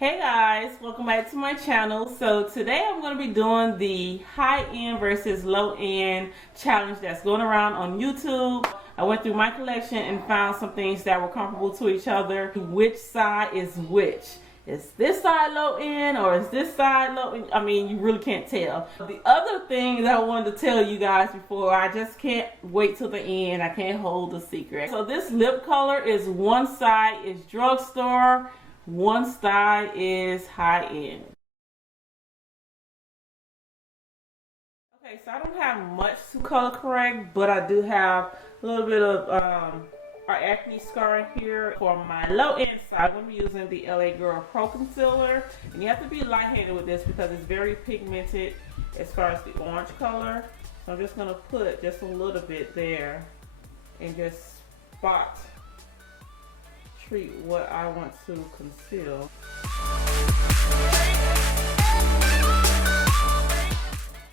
Hey guys, welcome back to my channel. So today I'm going to be doing the high-end versus low-end challenge that's going around on YouTube. I went through my collection and found some things that were comparable to each other. Which side is which? Is this side low-end or is this side low-end? I mean, you really can't tell. The other thing that I wanted to tell you guys before, I just can't wait till the end. I can't hold a secret. So this lip color is one side is drugstore, one side is high-end. Okay, so I don't have much to color correct, but I do have a little bit of our acne scar in here. For my low-end side, I'm going to be using the LA Girl Pro Concealer. And you have to be light-handed with this because it's very pigmented as far as the orange color. So I'm just going to put just a little bit there and just spot treat what I want to conceal.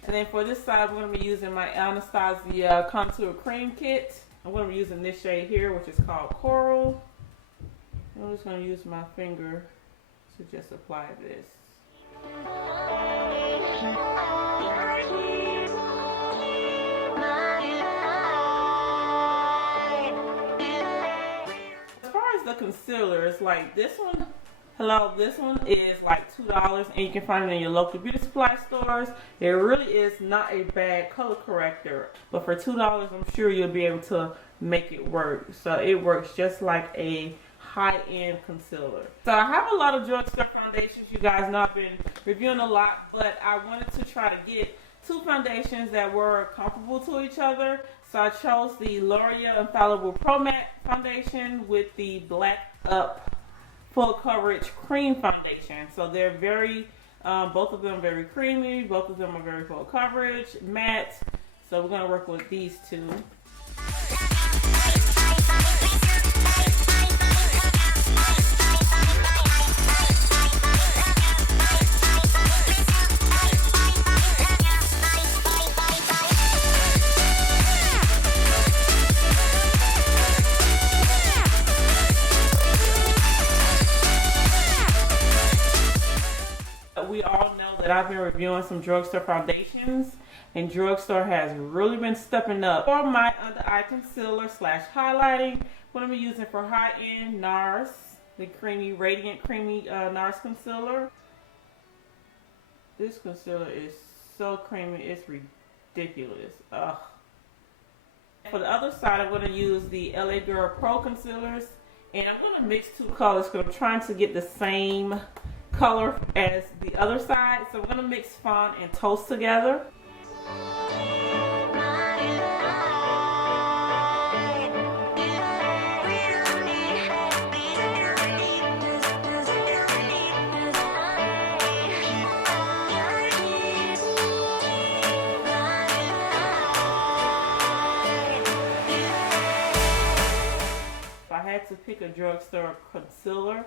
And then for this side, we're going to be using my Anastasia Contour Cream Kit. I'm going to be using this shade here, which is called Coral. I'm just going to use my finger to just apply this. The concealer is like this one. This one is like $2 and you can find it in your local beauty supply stores. It really is not a bad color corrector, but for $2 I'm sure you'll be able to make it work. So it works just like a high-end concealer. So I have a lot of drugstore foundations. You guys know I've been reviewing a lot, but I wanted to try to get two foundations that were comparable to each other. So I chose the Loreal Infallible Pro Matte Foundation with the Black Up Full Coverage Cream Foundation. So they're very, both of them very creamy, both of them are very full coverage, matte. So we're going to work with these two. We all know that I've been reviewing some drugstore foundations, and drugstore has really been stepping up. For my under eye concealer slash highlighting, what I'm using for high-end NARS, the Creamy Radiant Creamy NARS Concealer. This concealer is so creamy, it's ridiculous. Ugh. For the other side, I'm going to use the LA Girl Pro Concealers, and I'm going to mix two colors because I'm trying to get the same color as the other side. So we're going to mix Fawn and Toast together. If I had to pick a drugstore concealer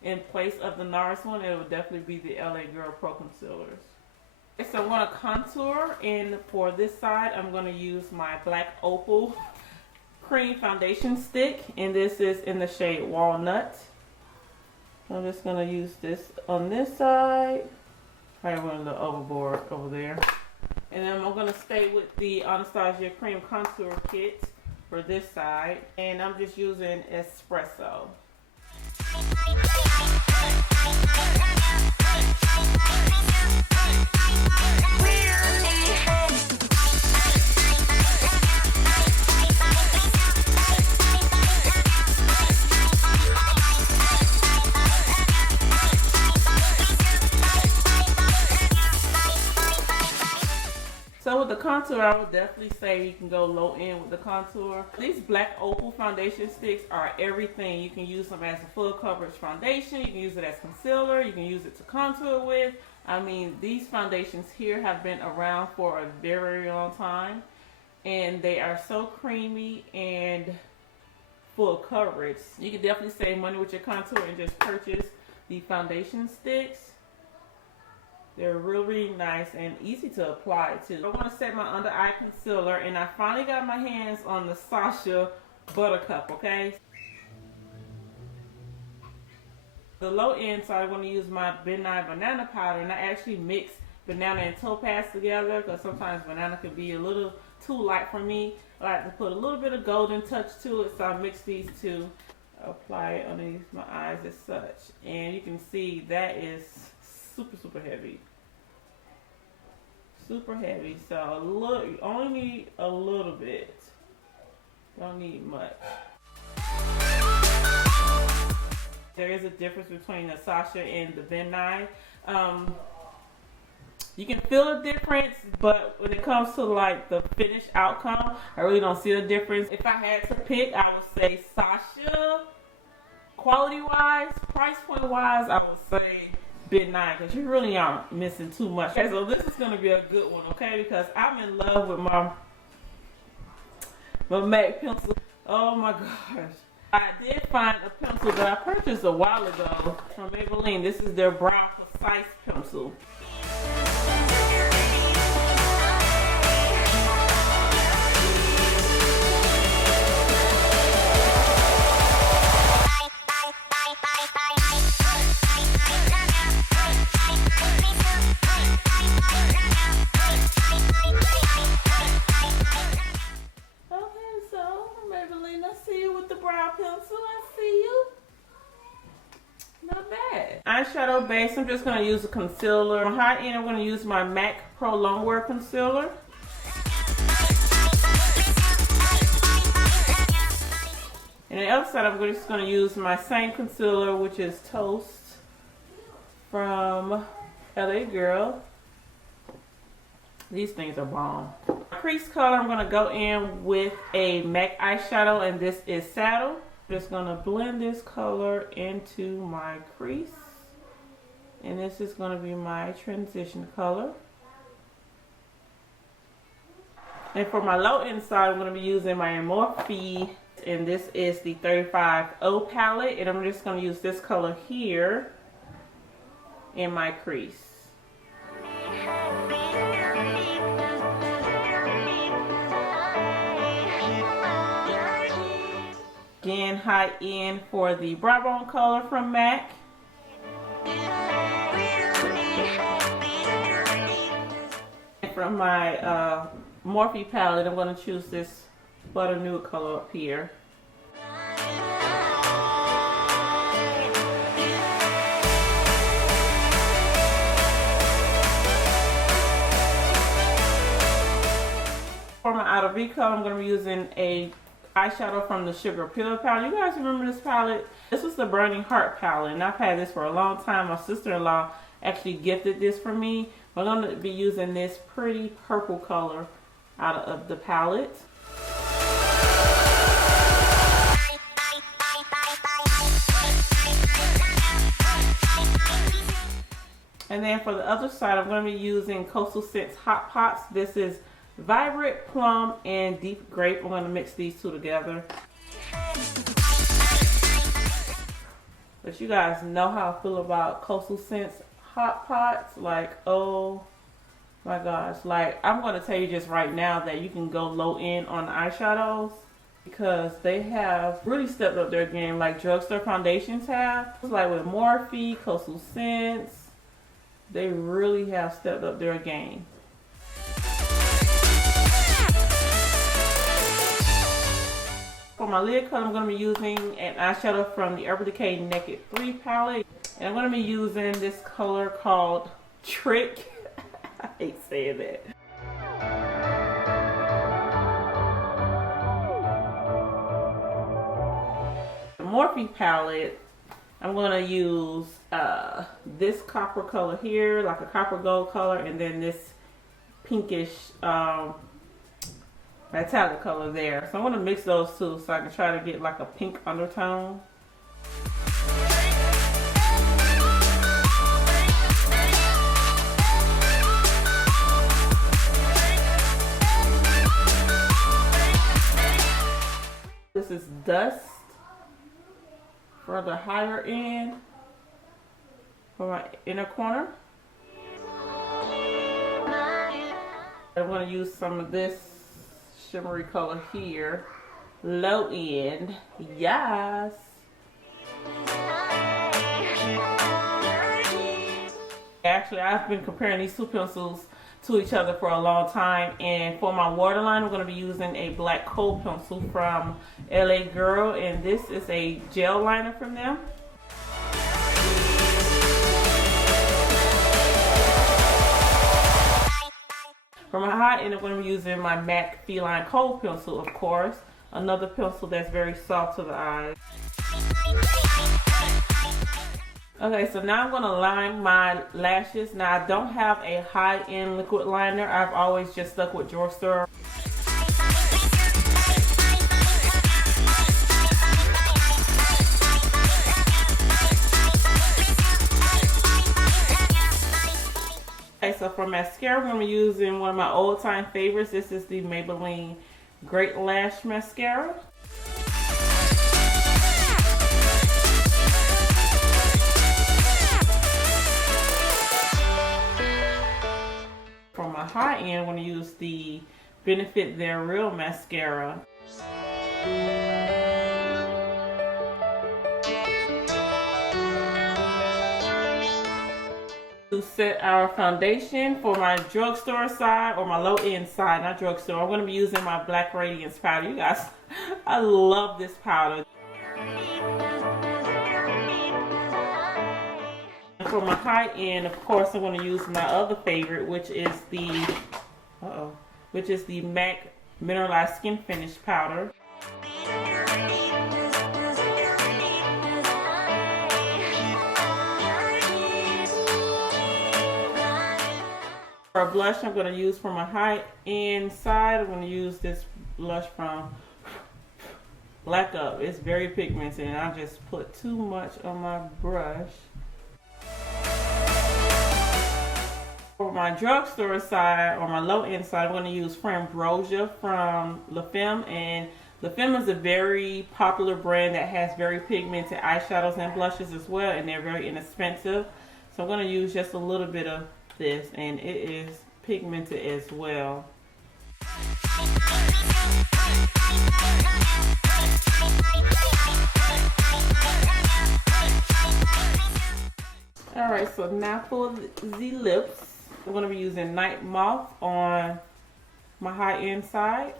in place of the NARS one, it would definitely be the LA Girl Pro Concealers. Okay, so I'm going to contour, and for this side I'm going to use my Black Opal Cream Foundation Stick, and this is in the shade Walnut. I'm just going to use this on this side. I went a little overboard over there. And then I'm going to stay with the Anastasia Cream Contour Kit for this side, and I'm just using Espresso. So with the contour, I would definitely say you can go low end with the contour. These Black Opal foundation sticks are everything. You can use them as a full coverage foundation. You can use it as concealer. You can use it to contour with. I mean, these foundations here have been around for a very long time. And they are so creamy and full coverage. You can definitely save money with your contour and just purchase the foundation sticks. They're really nice and easy to apply too. I want to set my under eye concealer, and I finally got my hands on the Sacha Butter Cup, okay? The low end, so I'm going to use my Midnight Banana powder, and I actually mix banana and topaz together because sometimes banana can be a little too light for me. I like to put a little bit of golden touch to it, so I mix these two. Apply it underneath my eyes as such, and you can see that is super heavy. Super heavy, so you only need a little bit. Don't need much. There is a difference between the Sacha and the Midnight. You can feel a difference, but when it comes to like the finished outcome, I really don't see a difference. If I had to pick, I would say Sacha. Quality wise, price point wise, I would say Midnight, because you really aren't missing too much. Okay, so this is going to be a good one, okay, because I'm in love with my MAC pencil. Oh my gosh. I did find a pencil that I purchased a while ago from Maybelline. This is their Brow Precise pencil. Eyeshadow base, I'm just going to use a concealer. On high end, I'm going to use my MAC Pro Longwear Concealer. And the other side, I'm just going to use my same concealer, which is Toast from LA Girl. These things are bomb. Crease color, I'm going to go in with a MAC eyeshadow, and this is Saddle. I'm just going to blend this color into my crease. And this is going to be my transition color. And for my low end side, I'm going to be using my Morphe. And this is the 35O palette. And I'm just going to use this color here in my crease. Again, high end for the brow bone color from MAC. From my Morphe palette, I'm going to choose this Butter Nude color up here. For my outer V color, I'm going to be using a eyeshadow from the Sugar Pill palette. You guys remember this palette? This was the Burning Heart palette, and I've had this for a long time. My sister-in-law actually gifted this for me. I'm going to be using this pretty purple color out of the palette. And then for the other side, I'm going to be using Coastal Scents Hot Pots. This is Vibrant Plum and Deep Grape. I'm going to mix these two together. But you guys know how I feel about Coastal Scents Hot Pots. Like, oh my gosh. Like, I'm going to tell you just right now that you can go low end on the eyeshadows because they have really stepped up their game like drugstore foundations have. Like with Morphe, Coastal Scents, they really have stepped up their game. For my lid color, I'm going to be using an eyeshadow from the Urban Decay Naked 3 palette. And I'm going to be using this color called Trick. I hate saying that. The Morphe palette, I'm going to use this copper color here, like a copper gold color, and then this pinkish metallic color there. So I'm going to mix those two so I can try to get like a pink undertone. This is Dust for the higher end for my inner corner. I'm going to use some of this shimmery color here, low end, yes. Actually, I've been comparing these two pencils to each other for a long time, and for my waterline I'm going to be using a black kohl pencil from LA Girl, and this is a gel liner from them. For my high end, I'm going to be using my MAC Feline kohl pencil, of course. Another pencil that's very soft to the eyes. Okay, so now I'm going to line my lashes. Now, I don't have a high-end liquid liner. I've always just stuck with drugstore. Okay, so for mascara, I'm going to be using one of my old-time favorites. This is the Maybelline Great Lash Mascara. For my high end, I'm going to use the Benefit Their Real Mascara. To set our foundation, for my drugstore side, or my low end side, not drugstore, I'm going to be using my Black Radiance powder. You guys, I love this powder. And for my high end, of course, I'm going to use my other favorite, which is the MAC Mineralize SkinFinish powder. For blush, I'm going to use for my high end side, I'm going to use this blush from Black Up. It's very pigmented and I just put too much on my brush. For my drugstore side, or my low end side, I'm going to use Frambroesia from Femme. And Femme is a very popular brand that has very pigmented eyeshadows and blushes as well, and they're very inexpensive. So I'm going to use just a little bit of this, and it is pigmented as well. Alright, so now for the lips, I'm going to be using Nightmoth on my high end side.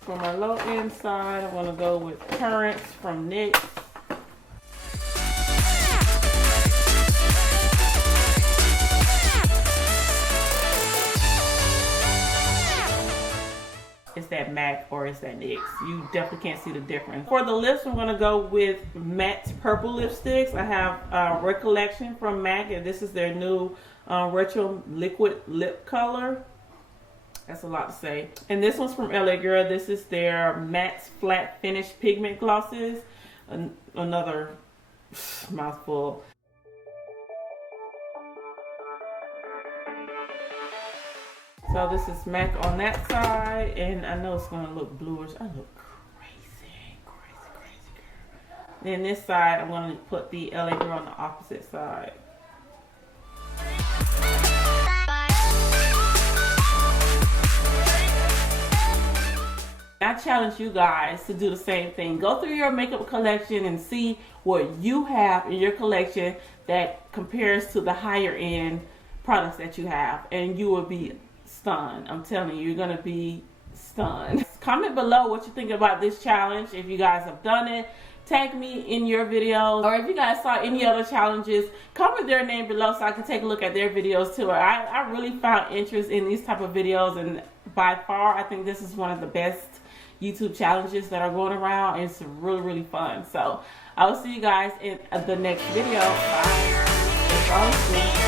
For my low end side, I'm going to go with Currents from NYX. Is that MAC or is that NYX? You definitely can't see the difference. For the lips, I'm going to go with matte purple lipsticks. I have Recollection from MAC, and this is their new retro liquid lip color. That's a lot to say. And this one's from LA Girl. This is their matte flat finish pigment glosses. Another mouthful. So this is MAC on that side, and I know it's going to look bluish. I look crazy, girl. Then this side, I'm going to put the LA Girl on the opposite side. I challenge you guys to do the same thing. Go through your makeup collection and see what you have in your collection that compares to the higher end products that you have, and you will be stunned. I'm telling you, you're gonna be stunned. Comment below what you think about this challenge. If you guys have done it, tag me in your videos, or if you guys saw any other challenges, comment their name below so I can take a look at their videos too. I really found interest in these type of videos, and by far I think this is one of the best YouTube challenges that are going around. It's really fun. So I will see you guys in the next video. Bye.